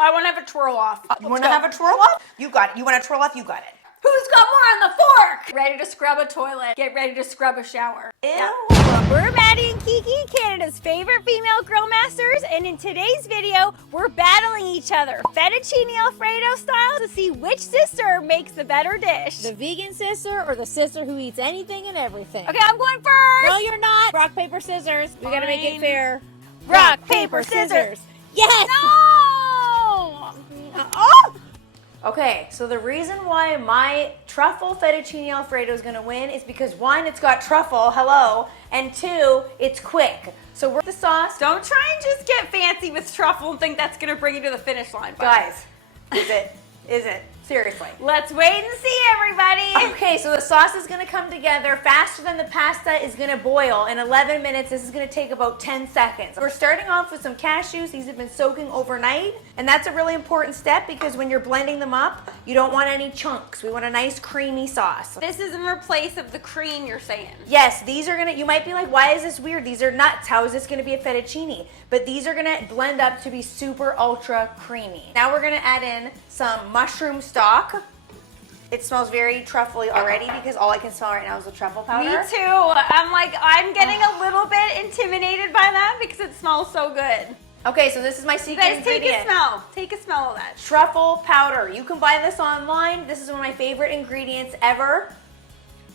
I want to have a twirl off. You want to have a twirl off? You got it. You want to twirl off? You got it. Who's got more on the fork? Ready to scrub a toilet. Get ready to scrub a shower. Ew. Yeah. We're Maddie and Kiki, Canada's favorite female grill masters, and in today's video, we're battling each other, Fettucine Alfredo style, to see which sister makes the better dish. The vegan sister or the sister who eats anything and everything? Okay, I'm going first. No, you're not. Rock, paper, scissors. We gotta make it Fine. fair. Rock, paper, scissors. Yes! No! Oh! Okay, so the reason why my truffle fettuccine alfredo is gonna win is because one, it's got truffle, hello, and two, it's quick. So we're the sauce. Don't try and just get fancy with truffle and think that's gonna bring you to the finish line. Guys, is it? Is it? Seriously. Let's wait and see, everybody. Okay, so the sauce is gonna come together faster than the pasta is gonna boil. In 11 minutes, this is gonna take about 10 seconds. We're starting off with some cashews. These have been soaking overnight, and that's a really important step because when you're blending them up, you don't want any chunks. We want a nice creamy sauce. This is in replace of the cream, you're saying? Yes, these are gonna, you might be like, why is this weird? These are nuts. How is this gonna be a fettuccine? But these are gonna blend up to be super ultra creamy. Now we're gonna add in some mushroom stock. It smells very truffly already because all I can smell right now is the truffle powder. Me too. I'm getting a little bit intimidated by that because it smells so good. Okay, so this is my You secret guys ingredient. take a smell. Take a smell of that. Truffle powder. You can buy this online. This is one of my favorite ingredients ever.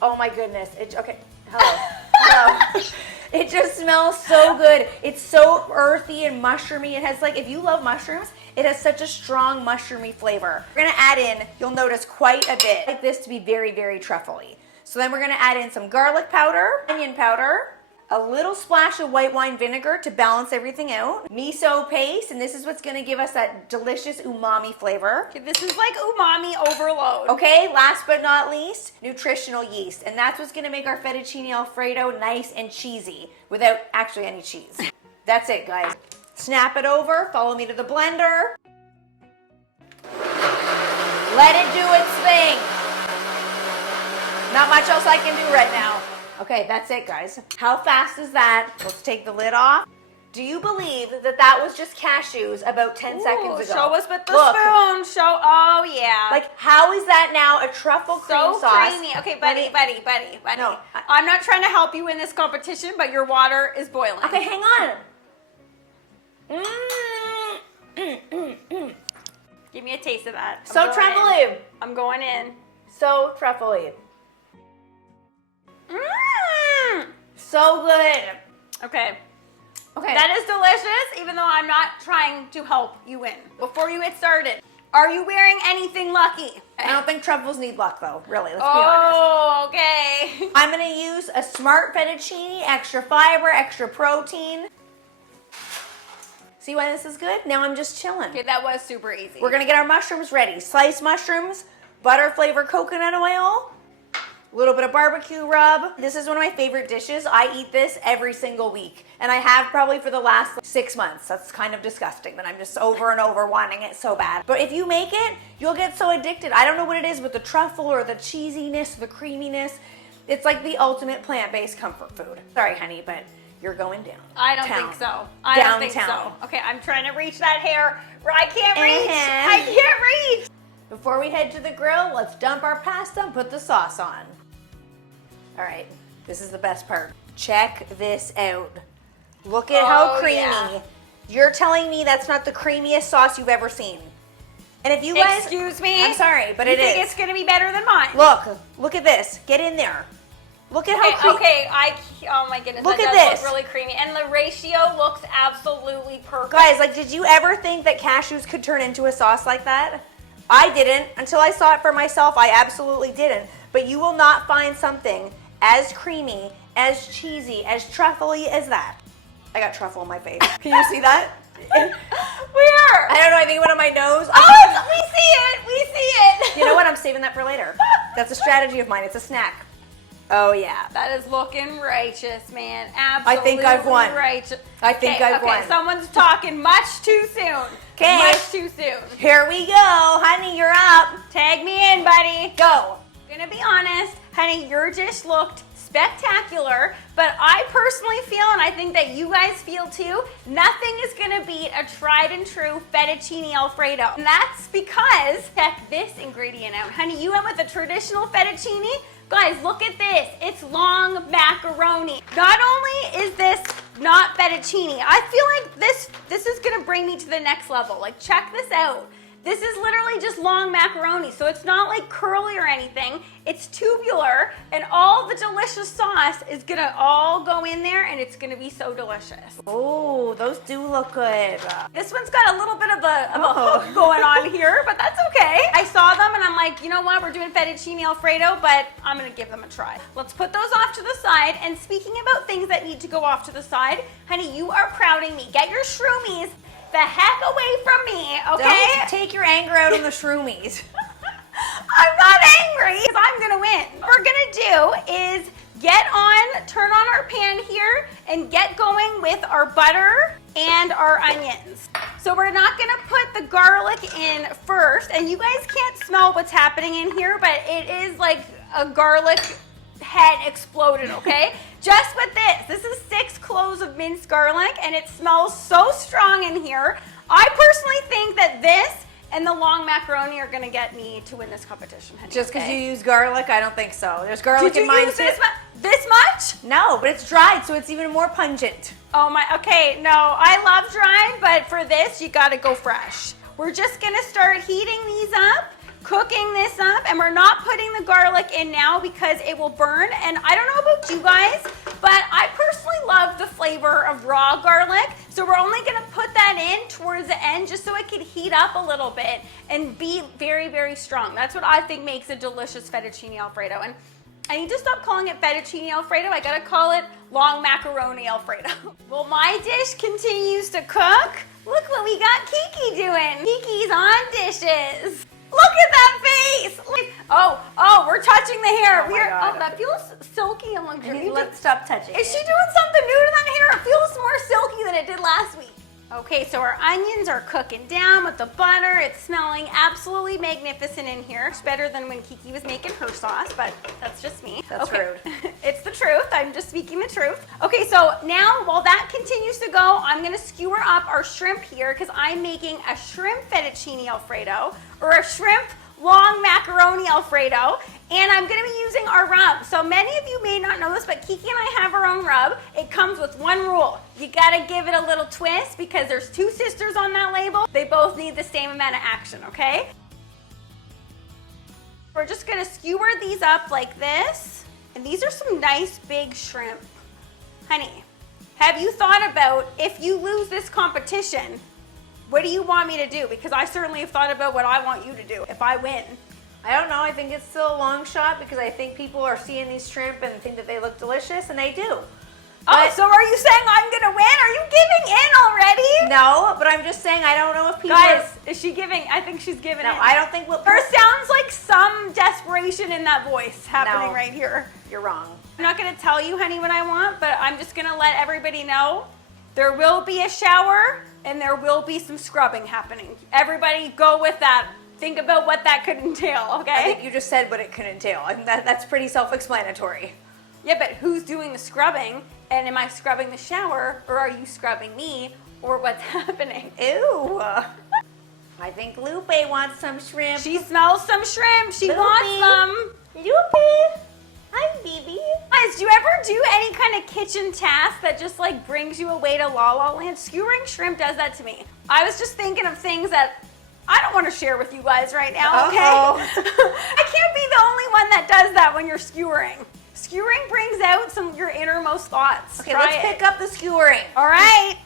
Oh my goodness. Okay, hello. Hello. It just smells so good. It's so earthy and mushroomy. It has, like, if you love mushrooms, it has such a strong mushroomy flavor. We're gonna add in, you'll notice, quite a bit. Like this to be very, very truffly. So then we're gonna add in some garlic powder, onion powder, a little splash of white wine vinegar to balance everything out, miso paste, and this is what's gonna give us that delicious umami flavor. Okay, this is like umami overload. Okay, last but not least, nutritional yeast. And that's what's gonna make our fettuccine alfredo nice and cheesy without actually any cheese. That's it, guys. Snap it over, follow me to the blender. Let it do its thing. Not much else I can do right now. Okay, that's it, guys. How fast is that? Let's take the lid off. Do you believe that that was just cashews about 10 seconds ago? Show us with the Look. spoon. Oh yeah. Like, how is that now a truffle cream so sauce? creamy. Okay, buddy. No, I'm not trying to help you in this competition, but your water is boiling. Okay, hang on. Give me a taste of that. So truffly. I'm going in. So truffly. Mmm. So good. Okay. Okay. That is delicious, even though I'm not trying to help you win. Before you get started, are you wearing anything lucky? I don't think truffles need luck, though. Really, let's be honest. Oh, okay. I'm gonna use a smart fettuccine, extra fiber, extra protein. See why this is good? Now I'm just chilling. Okay, that was super easy. We're gonna get our mushrooms ready. Sliced mushrooms, butter flavored coconut oil, a little bit of barbecue rub. This is one of my favorite dishes. I eat this every single week, and I have probably for the last 6 months. That's kind of disgusting, but I'm just over and over wanting it so bad. But if you make it, you'll get so addicted. I don't know what it is with the truffle or the cheesiness, the creaminess. It's like the ultimate plant-based comfort food. Sorry, honey, but you're going down. I don't think so. I don't think so. Okay, I'm trying to reach that hair where I can't reach. I can't reach. Before we head to the grill, let's dump our pasta and put the sauce on. All right, this is the best part. Check this out. Look at how creamy. Yeah. You're telling me that's not the creamiest sauce you've ever seen. And if you guys... Excuse me? I'm sorry, but you it think is. it's going to be better than mine? Look at this. Get in there. Look at how creamy. Okay, oh my goodness, Look that at does this. look really creamy. And the ratio looks absolutely perfect. Guys, like, did you ever think that cashews could turn into a sauce like that? I didn't. Until I saw it for myself, I absolutely didn't. But you will not find something as creamy, as cheesy, as truffly as that. I got truffle on my face. Can you see that? Where? I don't know, I think it went on my nose. Oh, we see it! We see it! You know what? I'm saving that for later. That's a strategy of mine. It's a snack. Oh, yeah. That is looking righteous, man. Absolutely I think I've won. Righteous. I think I've won. Okay, someone's talking much too soon. Okay. Much too soon. Here we go. Honey, you're up. Tag me in, buddy. Go. I'm gonna be honest, honey, your dish looked spectacular, but I personally feel, and I think that you guys feel too, nothing is gonna beat a tried and true fettuccine Alfredo. And that's because, check this ingredient out. Honey, you went with a traditional fettuccine. Guys, look at this. It's long macaroni. Not only is this not fettuccine, I feel like this is gonna bring me to the next level. Like, check this out. This is literally just long macaroni, so it's not like curly or anything. It's tubular, and all the delicious sauce is gonna all go in there, and it's gonna be so delicious. Oh, those do look good. This one's got a little bit of a hook going on here, but that's okay. I saw them, and I'm like, you know what? We're doing fettuccine Alfredo, but I'm gonna give them a try. Let's put those off to the side, and speaking about things that need to go off to the side, honey, you are crowding me. Get your shroomies the heck away from me, okay? Don't take your anger out on the shroomies. I'm not angry, because I'm gonna win. What we're gonna do is turn on our pan here and get going with our butter and our onions. So we're not gonna put the garlic in first, and you guys can't smell what's happening in here, but it is like a garlic head exploded, okay? Just with this is 6 cloves of minced garlic, and it smells so strong in here. I personally think that this and the long macaroni are gonna get me to win this competition, honey. Just because you use garlic, I don't think so. There's garlic Did in you mine use too. this much? No, but it's dried, so it's even more pungent. Oh my, okay, no, I love dried, but for this, you gotta go fresh. We're just gonna start heating these up, cooking this up, and we're not putting the garlic in now because it will burn. And I don't know about you guys, but I personally love the flavor of raw garlic. So we're only gonna put that in towards the end just so it can heat up a little bit and be very, very strong. That's what I think makes a delicious fettuccine Alfredo. And I need to stop calling it fettuccine Alfredo. I gotta call it long macaroni Alfredo. Well, my dish continues to cook. Look what we got Kiki doing. Kiki's on dishes. Look at that face! Oh, we're touching the hair. Oh my God. Oh, that feels silky and luxurious. Let's stop touching Is it. she doing something new to that hair? It feels more silky than it did last week. Okay, so our onions are cooking down with the butter. It's smelling absolutely magnificent in here. It's better than when Kiki was making her sauce, but that's just me. That's rude. It's the truth. I'm just speaking the truth. Okay, so now while that continues to go, I'm gonna skewer up our shrimp here because I'm making a shrimp fettuccine Alfredo or a shrimp long macaroni Alfredo, and I'm gonna be using our rub. So many of you may not know this, but Kiki and I have our own rub. It comes with one rule. You gotta give it a little twist because there's 2 sisters on that label. They both need the same amount of action, okay? We're just gonna skewer these up like this, and these are some nice big shrimp. Honey, have you thought about if you lose this competition, what do you want me to do? Because I certainly have thought about what I want you to do if I win. I don't know. I think it's still a long shot because I think people are seeing these shrimp and think that they look delicious, and they do. Oh, so are you saying I'm gonna win? Are you giving in already? No, but I'm just saying I don't know if people Guys, is she giving? I think she's giving No, in. I don't think There sounds like some desperation in that voice happening No. right here. You're wrong. I'm not gonna tell you, honey, what I want, but I'm just gonna let everybody know there will be a shower and there will be some scrubbing happening. Everybody go with that. Think about what that could entail, okay? I think you just said what it could entail. I think that's pretty self-explanatory. Yeah, but who's doing the scrubbing? And am I scrubbing the shower, or are you scrubbing me, or what's happening? Ew. I think Lupe wants some shrimp. She smells some shrimp. She Lupe. wants some. Lupe. Hi, baby. Guys, do you ever do any kind of kitchen task that just like brings you away to La La Land? Skewering shrimp does that to me. I was just thinking of things that I don't want to share with you guys right now, okay? I can't be the only one that does that when you're skewering. Skewering brings out some of your innermost thoughts. Okay, Try let's it. pick up the skewering. All right,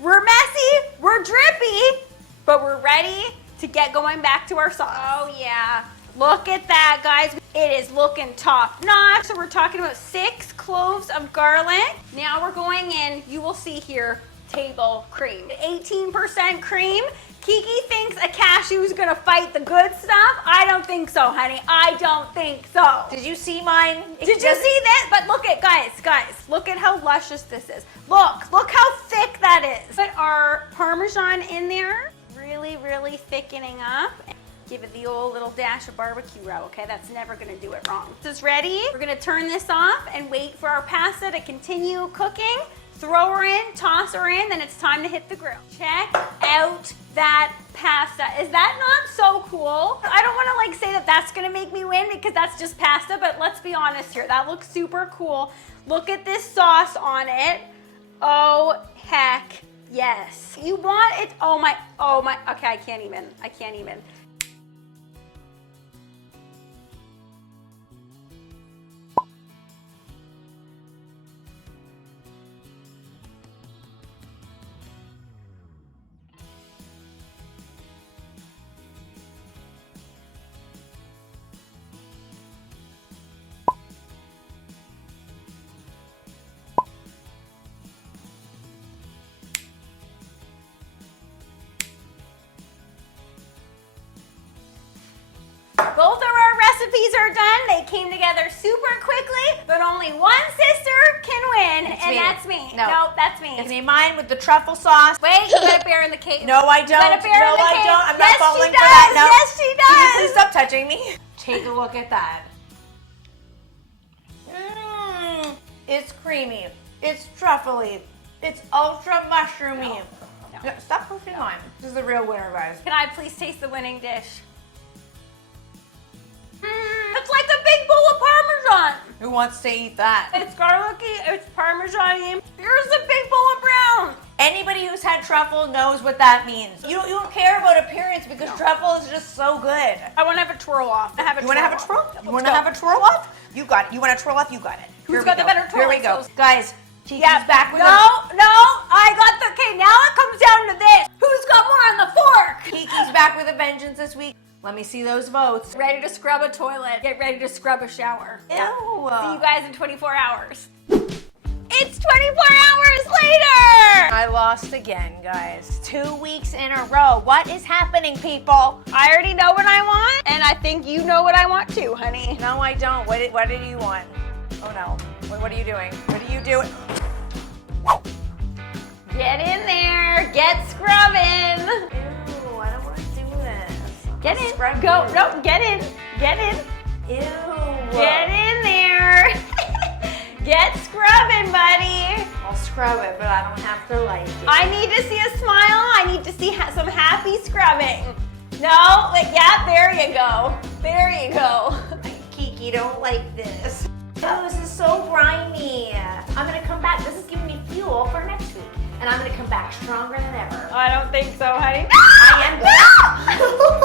we're messy, we're drippy, but we're ready to get going back to our sauce. Oh, yeah. Look at that, guys. It is looking top notch. So we're talking about 6 cloves of garlic. Now we're going in, you will see here, table cream. 18% cream. Kiki thinks a cashew is gonna fight the good stuff. I don't think so, honey. I don't think so. Did you see mine? Did you see this? But look at, guys, look at how luscious this is. Look how thick that is. Put our Parmesan in there, really, really thickening up. Give it the old little dash of barbecue roux, okay? That's never gonna do it wrong. This is ready. We're gonna turn this off and wait for our pasta to continue cooking. Throw her in, toss her in, then it's time to hit the grill. Check out that pasta. Is that not so cool? I don't wanna like say that that's gonna make me win because that's just pasta, but let's be honest here. That looks super cool. Look at this sauce on it. Oh, heck yes. You want it, oh my, okay, I can't even. Both of our recipes are done. They came together super quickly, but only one sister can win, and that's me. No, that's me. It's me, mine with the truffle sauce. Wait, you got a bear in the cake. No, I don't. You got a bear in the cake. Don't. I'm Yes, not falling she for that. does. No. Yes, she Can you please does. stop touching me? Take a look at that. It's creamy. It's truffly. It's ultra mushroomy. No, stop pushing on. This is the real winner, guys. Can I please taste the winning dish? It's like a big bowl of Parmesan. Who wants to eat that? It's garlicky, it's Parmesan-y. Here's a big bowl of brown. Anybody who's had truffle knows what that means. You don't care about appearance because truffle is just so good. I want to have a twirl off. You want to have a twirl? You want to have a twirl off? You got it. You want to twirl off? You got it. Who's got the better twirl? Here we go. Guys, Kiki's back with No, I got the, okay, now it comes down to this. Who's got more on the fork? Kiki's back with a vengeance this week. Let me see those votes. Ready to scrub a toilet. Get ready to scrub a shower. Ew. See you guys in 24 hours. It's 24 hours later! I lost again, guys. 2 weeks in a row. What is happening, people? I already know what I want, and I think you know what I want too, honey. No, I don't. What did you want? Oh no. What are you doing? What are you doing? Get in there. Get scrubbing. Ew, I don't want to do this. Get in. Scrub Go. you. No, get in. Get in. Ew. Get in there. Get scrubbing, buddy. I'll scrub it, but I don't have to like it. I need to see a smile. I need to see some happy scrubbing. No, like, yeah, there you go. There you go. Kiki don't like this. Oh, this is so grimy. I'm gonna come back. This is giving me fuel for next week. And I'm gonna come back stronger than ever. I don't think so, honey. I am good.